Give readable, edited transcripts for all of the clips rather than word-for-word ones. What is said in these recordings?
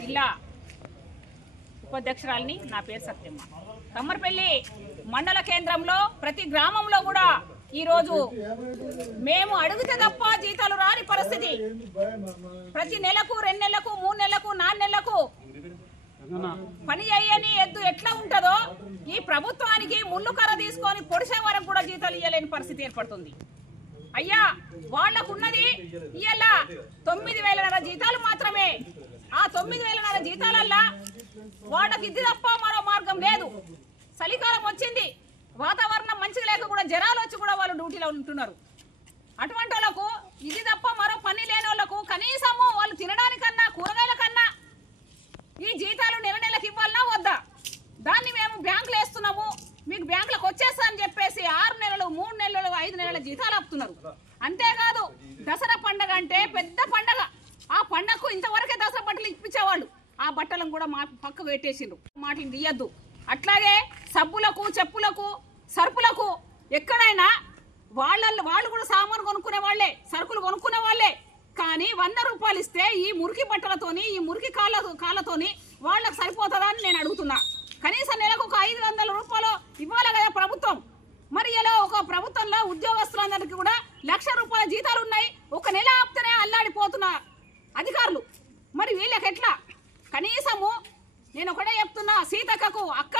జిల్లా ఉపాధ్యక్షురాలిని. నా పేరు సత్యమ్మ. తమ్మర్పల్లి మండల కేంద్రంలో ప్రతి గ్రామంలో కూడా ఈరోజు మేము అడిగితే తప్ప జీతాలు రాని పరిస్థితి. ప్రతి నెలకు 2 నెలలకు 3 నెలలకు 4 నెలలకు పని అయ్యని ఎద్దు ఎట్లా ఉంటుందో ఈ ప్రభుత్వానికి ముళ్ళు కర్ర తీసుకొని పొడిసే వరకు కూడా జీతాలు ఇవ్వలేని పరిస్థితి ఏర్పడుతుంది. అయ్యా వాళ్లకున్నది ఇవాళ 9,000 జీతాలు మాత్రమే. ఆ 9,000 జీతాలల్లా వాళ్ళకి ఇది తప్ప మరో మార్గం లేదు. చలికాలం వచ్చింది, వాతావరణం మంచిగా లేక కూడా జ్వరాలు వచ్చి కూడా వాళ్ళు డ్యూటీలో ఉంటున్నారు. అటువంటి వాళ్ళకు ఇది తప్ప మరో పని లేని వాళ్ళకు కనీసము వాళ్ళు తినడానికన్నా కూరగాయల కన్నా ఈ జీతాలు నెలకి ఇవ్వాలన్నా వద్దా? దాన్ని మేము బ్యాంకులు వేస్తున్నాము, మీకు బ్యాంకులకు వచ్చేస్తా అని చెప్పేసి 6 నెలలు 3 నెలలు 5 నెలల జీతాలు ఆపుతున్నారు. అంతేకాదు దసరా పండగ అంటే పెద్ద పండగ. ఆ పండగకు ఇంతవరకే దసరా బట్టలు ఇప్పించేవాళ్ళు, ఆ బట్టలను కూడా మా పక్కకు పెట్టేసిండ్రు. మాటలు తీయద్దు. అట్లాగే సబ్బులకు చెప్పులకు సరుకులకు ఎక్కడైనా వాళ్ళు కూడా సామాను కొనుక్కునే వాళ్ళే, సరుకులు కొనుక్కునే వాళ్ళే. కానీ 100 రూపాయలు ఇస్తే ఈ మురికి బట్టలతోని ఈ మురికి కాళ్ళతోని వాళ్ళకి సరిపోతుందా అని నేను అడుగుతున్నా. కనీసం నెలకు ఒక 500 రూపాయలు ఇవ్వాలి కదా ప్రభుత్వం. మరి ఇలా ఒక ప్రభుత్వంలో ఉద్యోగస్తులందరికీ కూడా 1,00,000 రూపాయల జీతాలు ఉన్నాయి. ఒక నెల ఆపితేనే అల్లాడిపోతున్న అధికారులు. మరి వీళ్ళకి ఎట్లా? కనీసము నేను ఒకటే చెప్తున్నా సీతక్కకు, అక్క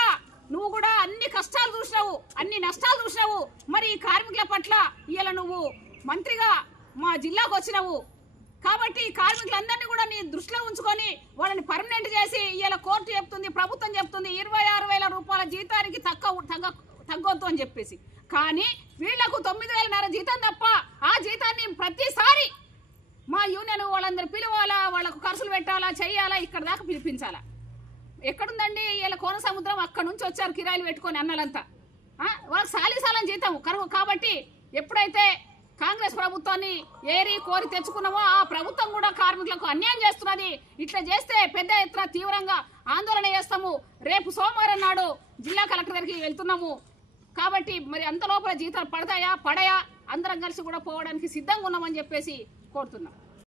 నువ్వు కూడా అన్ని కష్టాలు చూసినావు, అన్ని నష్టాలు చూసినావు. మరి ఈ కార్మికుల పట్ల ఇవాళ నువ్వు మంత్రిగా మా జిల్లాకు వచ్చినావు కాబట్టి కార్మికులందరినీ కూడా నీ దృష్టిలో ఉంచుకొని వాళ్ళని పర్మనెంట్ చేసి ఇవాళ కోర్టు చెప్తుంది, ప్రభుత్వం చెప్తుంది 26,000 రూపాయల జీతానికి తగ్గొద్దు అని చెప్పేసి. కానీ వీళ్లకు 9,000 జీతం తప్ప ఆ జీతాన్ని ప్రతిసారి మా యూనియన్ వాళ్ళందరూ పిలవాలా, వాళ్ళకు ఖర్చులు పెట్టాలా, చెయ్యాలా, ఇక్కడ దాకా పిలిపించాలా. ఎక్కడుందండి ఇలా కోన సముద్రం? అక్కడ నుంచి వచ్చారు కిరాయిలు పెట్టుకొని అన్నలంతా. వాళ్ళకి సాలీసాలని జీతం కరువు. కాబట్టి ఎప్పుడైతే కాంగ్రెస్ ప్రభుత్వాన్ని ఏరి కోరి తెచ్చుకున్నామో ఆ ప్రభుత్వం కూడా కార్మికులకు అన్యాయం చేస్తున్నది. ఇట్లా చేస్తే పెద్ద ఎత్తున తీవ్రంగా ఆందోళన చేస్తాము. రేపు సోమవారం నాడు జిల్లా కలెక్టర్ దగ్గరికి వెళ్తున్నాము. కాబట్టి మరి అంత లోపల జీతాలు పడతాయా పడయా అందరం కలిసి కూడా పోవడానికి సిద్ధంగా ఉన్నామని చెప్పేసి కోరుతున్నాం.